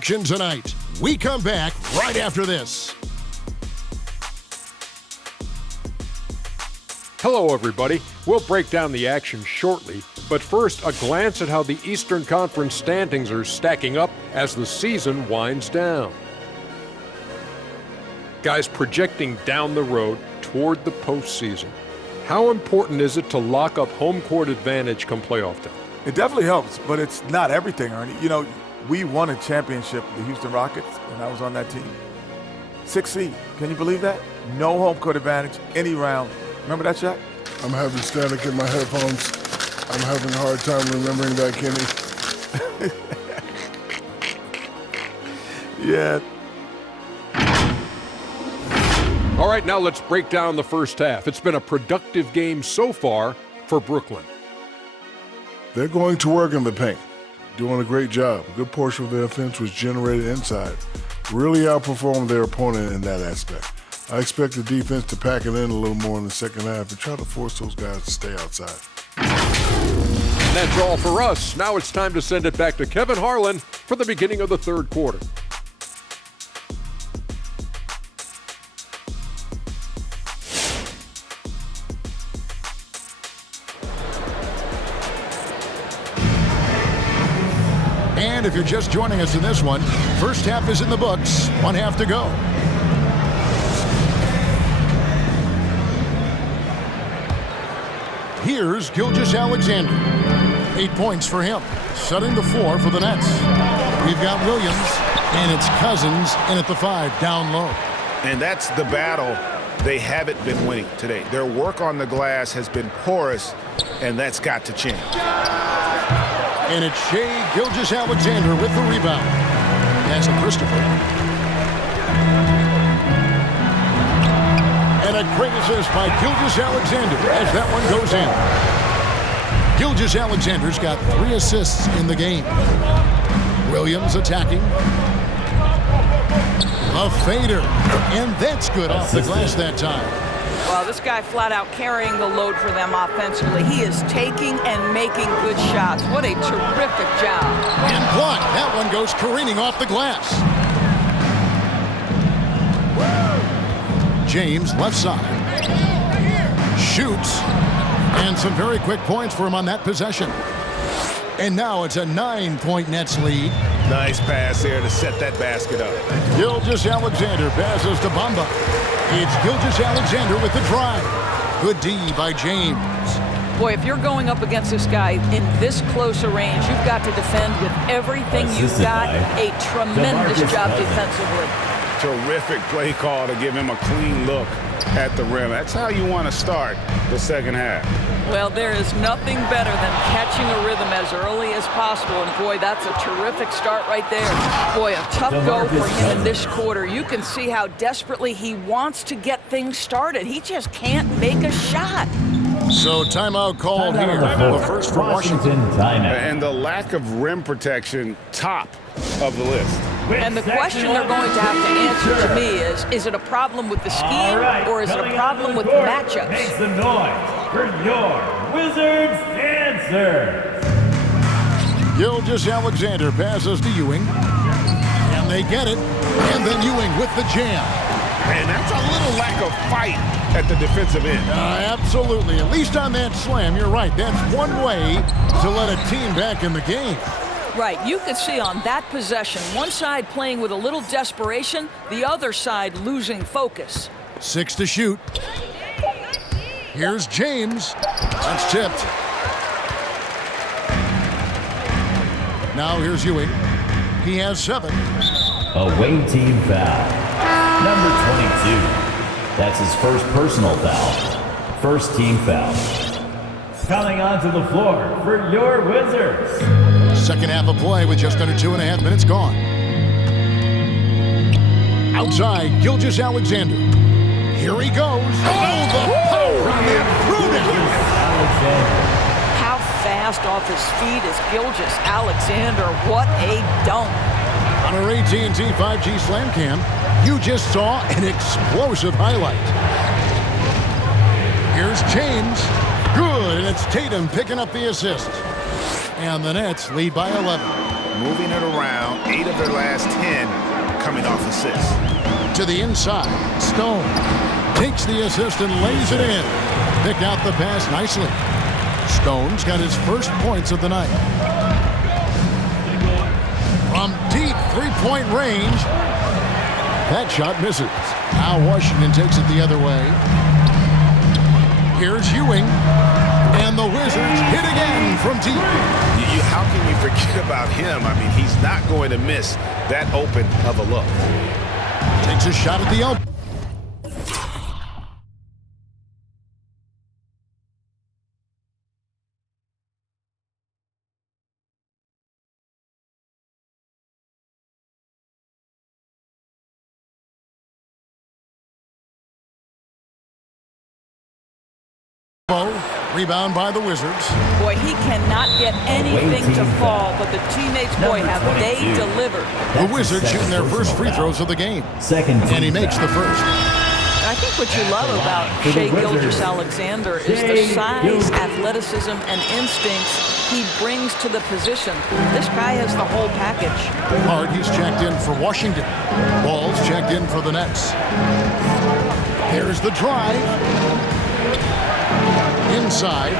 Tonight. We come back right after this. Hello, everybody. We'll break down the action shortly, but first, a glance at how the Eastern Conference standings are stacking up as the season winds down. Guys, projecting down the road toward the postseason, how important is it to lock up home court advantage come playoff time? It definitely helps, but it's not everything, Ernie. You know, we won a championship, the Houston Rockets, and I was on that team. 6 seed. Can you believe that? No home court advantage, any round. Remember that, Shaq? I'm having static in my headphones. I'm having a hard time remembering that, Kenny. Yeah. All right, now let's break down the first half. It's been a productive game so far for Brooklyn. They're going to work in the paint, doing a great job. A good portion of their offense was generated inside. Really outperformed their opponent in that aspect. I expect the defense to pack it in a little more in the second half and try to force those guys to stay outside. And that's all for us. Now it's time to send it back to Kevin Harlan for the beginning of the third quarter. And if you're just joining us in this one, first half is in the books, one half to go. Here's Gilgeous-Alexander. 8 points for him, setting the floor for the Nets. We've got Williams, and it's Cousins in at the 5, down low. And that's the battle they haven't been winning today. Their work on the glass has been porous, and that's got to change. And it's Shai Gilgeous-Alexander with the rebound. That's a Christopher. And a great assist by Gilgeous-Alexander as that one goes in. Gilgeous-Alexander's got 3 assists in the game. Williams attacking. A fader. And that's good off the glass that time. Well, this guy flat out carrying the load for them offensively. He is taking and making good shots. What a terrific job. And blocked. That one goes careening off the glass. James, left side. Shoots. And some very quick points for him on that possession. And now it's a 9-point Nets lead. Nice pass there to set that basket up. Gilgeous-Alexander passes to Bamba. It's Gilgeous-Alexander with the drive. Good D by James. Boy, if you're going up against this guy in this close a range, you've got to defend with everything you've got. A tremendous job defensively. Terrific play call to give him a clean look at the rim. That's how you want to start the second half. Well, there is nothing better than catching a rhythm as early as possible. And, boy, that's a terrific start right there. Boy, a tough go for him in this quarter. You can see how desperately he wants to get things started. He just can't make a shot. So timeout called here. The first for Washington. And the lack of rim protection, top of the list. And the question they're going to have to answer to me is it a problem with the scheme or is it a problem with matchups? Make some noise for your Wizards answer. Gilgeous-Alexander passes to Ewing. And they get it. And then Ewing with the jam. And that's a little lack of fight at the defensive end. Absolutely. At least on that slam, you're right. That's one way to let a team back in the game. Right, you could see on that possession, one side playing with a little desperation, the other side losing focus. 6 to shoot. Here's James. That's tipped. Now here's Ewing. He has 7. Away team foul. Number 22. That's his first personal foul. First team foul. Coming onto the floor for your Wizards. Second half of play with just under 2.5 minutes gone. Outside, Gilgeous-Alexander. Here he goes. Oh, the power on that prudence. How fast off his feet is Gilgeous-Alexander. What a dunk. On our AT&T 5G Slam Cam, you just saw an explosive highlight. Here's James. Good, and it's Tatum picking up the assist. And the Nets lead by 11. moving it around. 8 of their last 10 coming off assists. To the inside. Stone takes the assist and lays it in. Picked out the pass nicely. Stone's got his first points of the night. From deep three-point range. That shot misses. Now Washington takes it the other way. Here's Ewing. And the Wizards hit again from deep. How can you forget about him? I mean, he's not going to miss that open of a look. Takes a shot at the elbow. Rebound by the Wizards. Boy, he cannot get anything to fall, but the teammates, boy, have they delivered. The Wizards shooting their first free throws of the game. And he makes the first. I think what you love about Shai Gilgeous-Alexander is the size, athleticism, and instincts he brings to the position. This guy has the whole package. Hard, he's checked in for Washington. Ball's checked in for the Nets. There's the drive. Inside.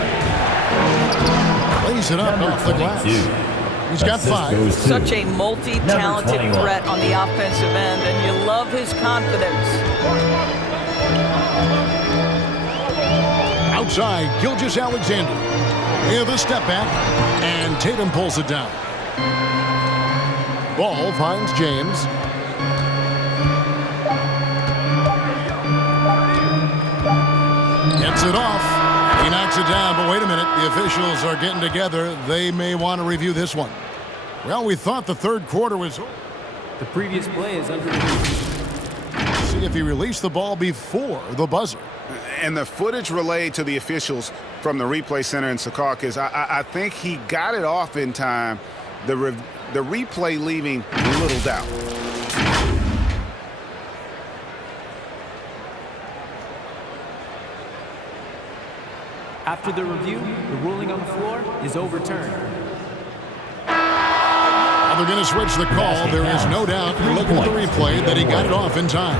Lays it up off the glass. He's got 5. Such a multi-talented threat on the offensive end, and you love his confidence. Outside, Gilgeous-Alexander. Yeah, the step back, and Tatum pulls it down. Ball finds James. Gets it off. He knocks it down, but wait a minute. The officials are getting together. They may want to review this one. Well, we thought the third quarter was over. The previous play is under review. See if he released the ball before the buzzer. And the footage relayed to the officials from the replay center in Secaucus, I think he got it off in time. The replay leaving little doubt. After the review, the ruling on the floor is overturned. Well, they're going to switch the call. There is no doubt, looking at the replay, that he got it off in time.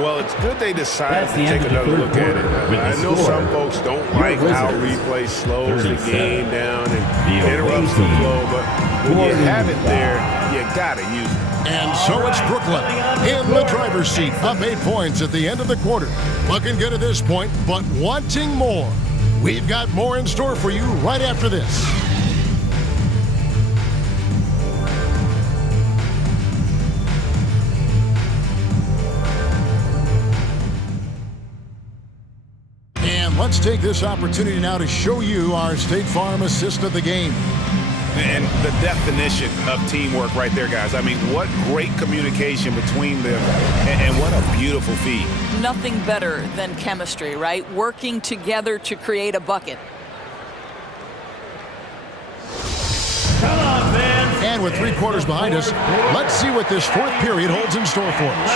Well, it's good they decided to take another look at it. I know some folks don't like how replay slows the game down and interrupts the flow, but when you have it there, you got to use it. And so it's Brooklyn in the driver's seat, up 8 points at the end of the quarter. Looking good at this point, but wanting more. We've got more in store for you right after this. And let's take this opportunity now to show you our State Farm assist of the game. And the definition of teamwork right there, guys. I mean, what great communication between them, and what a beautiful feed. Nothing better than chemistry, right? Working together to create a bucket. Come on, fans. And with 3 quarters behind us, let's see what this fourth period holds in store for us.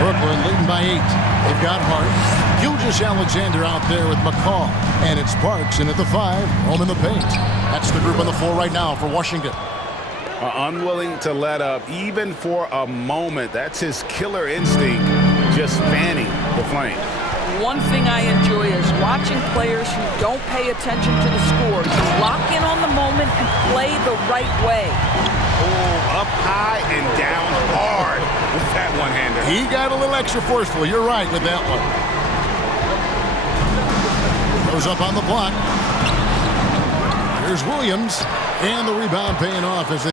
Brooklyn leading by 8. They've got Hart. Gilgeous-Alexander out there with McCall. And it's Parks in at the 5, roaming the paint. That's the group on the floor right now for Washington. Unwilling to let up, even for a moment. That's his killer instinct, just fanning the flame. One thing I enjoy is watching players who don't pay attention to the score. Just lock in on the moment and play the right way. Oh, up high and down hard with that one-hander. He got a little extra forceful. You're right with that one. Goes up on the block. Here's Williams, and the rebound paying off as they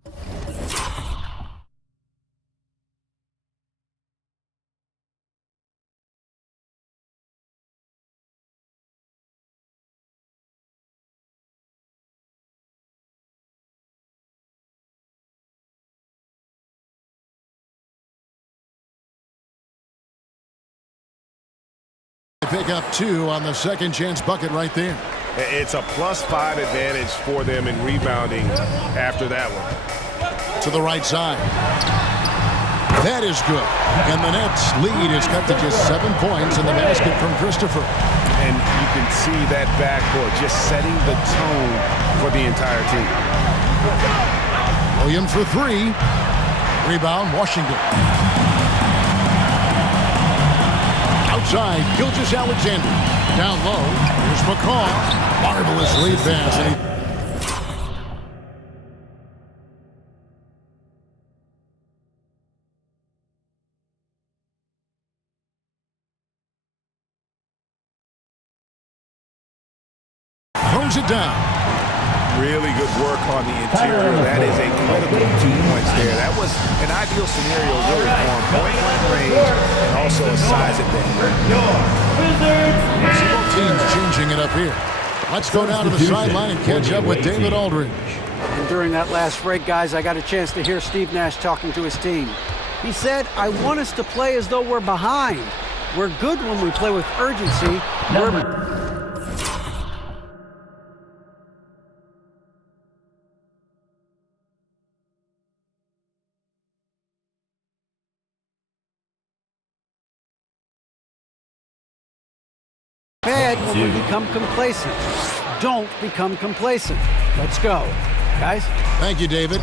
pick up 2 on the second chance bucket right there. It's a +5 advantage for them in rebounding after that one. To the right side. That is good. And the Nets lead is cut to just 7 points in the basket from Christopher. And you can see that backcourt just setting the tone for the entire team. Williams for three. Rebound, Washington. Outside, Gilgeous-Alexander. Down low, here's McCaw. Marvelous lead pass. And he throws it down. Really good work on the interior. That is a critical 2 points there. That was an ideal scenario really for him. Point-blank range and also a size advantage. Both teams changing it up here. Let's go down to the sideline and catch up with David Aldridge. And during that last break, guys, I got a chance to hear Steve Nash talking to his team. He said, I want us to play as though we're behind. We're good when we play with urgency. Bad when we become complacent. Don't become complacent. Let's go. Guys? Thank you, David.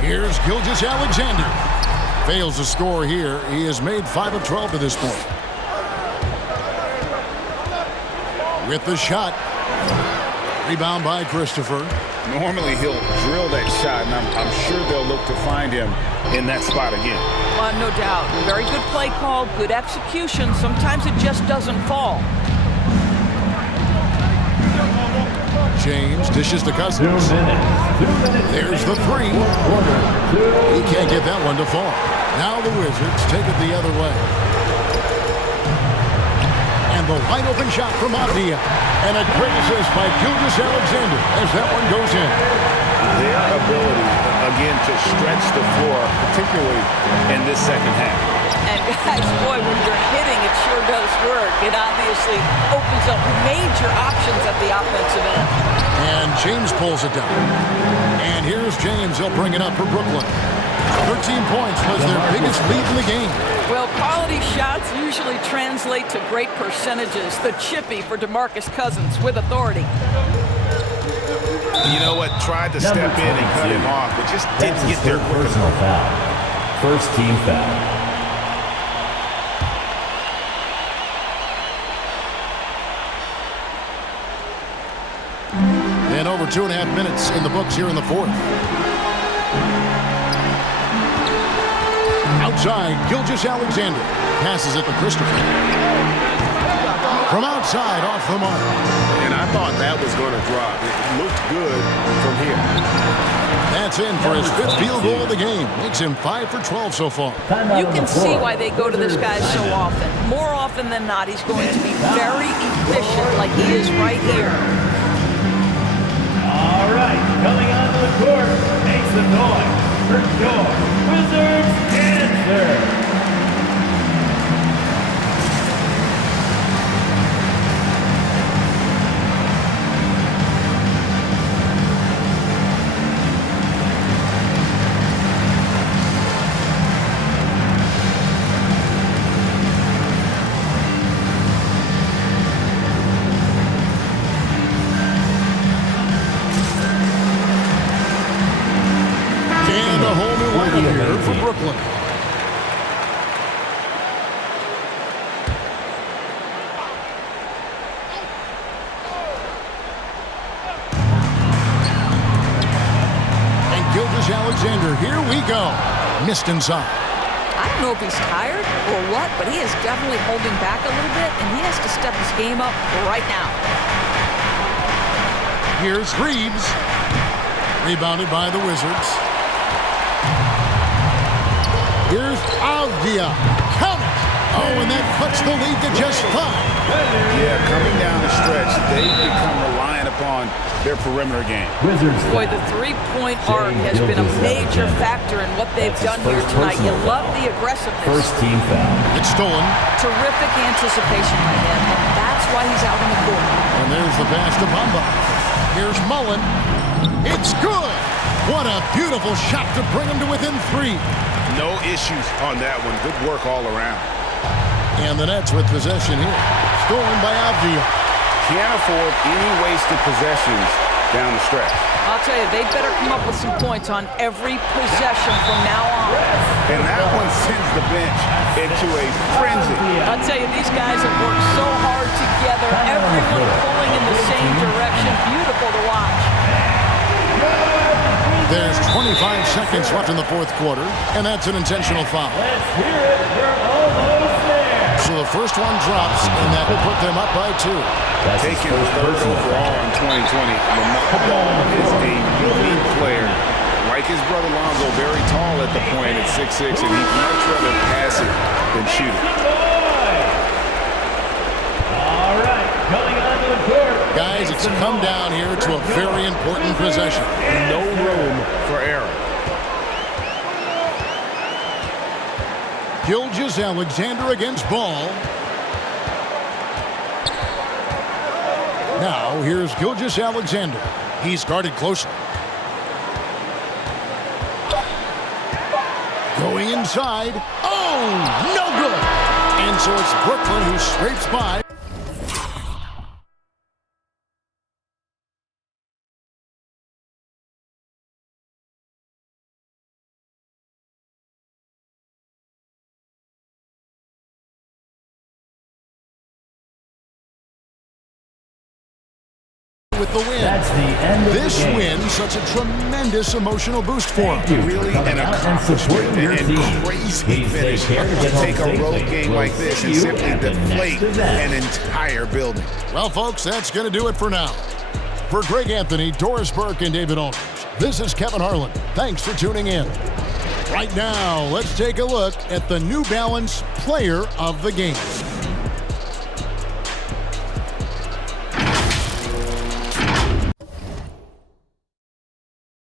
Here's Gilgeous-Alexander. Fails to score here. He has made 5 of 12 to this point. With the shot. Rebound by Christopher. Normally he'll drill that shot, and I'm sure they'll look to find him in that spot again. No doubt. Very good play call, good execution. Sometimes it just doesn't fall. James dishes to Cousins. 2 minutes. 2 minutes. There's the three. He can't get that one to fall. Now the Wizards take it the other way. And the wide open shot from Avdia. And a great assist by Gilgeous-Alexander as that one goes in. Their ability, again, to stretch the floor, particularly in this second half. And guys, boy, when you're hitting, it sure does work. It obviously opens up major options at the offensive end. And James pulls it down. And here's James. He'll bring it up for Brooklyn. 13 points was their biggest lead in the game. Well, quality shots usually translate to great percentages. The chippy for DeMarcus Cousins with authority. You know what? Tried to step in and cut him off, but just didn't get there quick enough. Foul. First team foul. And over 2.5 minutes in the books here in the fourth. Outside, Gilgeous-Alexander passes it to Christopher. From outside, off the mark. And I thought that was going to drop. It looked good from here. That's in for his 5th field goal of the game. Makes him 5 for 12 so far. You can see why they go to this guy so often. More often than not, he's going to be very efficient like he is right here. All right, coming onto the court, makes the noise for your Wizards answer. For Brooklyn. And Gilgeous-Alexander, here we go. Missed inside. I don't know if he's tired or what, but he is definitely holding back a little bit, and he has to step his game up right now. Here's Reeves. Rebounded by the Wizards. Here's Avdia. Count it. Oh, and that cuts the lead to just 5. Yeah, coming down the stretch, they've become reliant upon their perimeter game. Wizards. Boy, the three-point arc has been a major factor in what they've done here tonight. You love the aggressiveness. First team foul. It's stolen. Terrific anticipation by him, and that's why he's out on the court. And there's the pass to Bamba. Here's Mullen. It's good. What a beautiful shot to bring him to within 3. No issues on that one. Good work all around. And the Nets with possession here. Stolen by Avdia. Can't afford any wasted possessions down the stretch. I'll tell you, they better come up with some points on every possession from now on. And that one sends the bench into a frenzy. I'll tell you, these guys have worked so hard together, everyone pulling in the same direction. Beautiful to watch. There's 25 seconds left in the fourth quarter, and that's an intentional foul. Let's hear it for almost there. So the first one drops, and that will put them up by 2. Taking the third overall in 2020, Lamar Ball is a unique player. Like his brother Lonzo, very tall at the point at 6'6", and he'd much rather pass it than shoot it. All right, coming onto the court. Guys, it's come down here to a very important possession. No room for error. Gilgeous-Alexander against Ball. Now, here's Gilgeous-Alexander. He's guarded closely. Going inside. Oh, no good. And so it's Brooklyn who scrapes by. With the win. That's the end of This the game. win, such a tremendous emotional boost for him. Really an accomplishment and crazy Please take finish care to to get home take a road safely. game We'll like this see and you simply at the deflate next event. an entire building. Well, folks, that's going to do it for now. For Greg Anthony, Doris Burke, and David Aldridge, this is Kevin Harlan. Thanks for tuning in. Right now, let's take a look at the New Balance Player of the Game.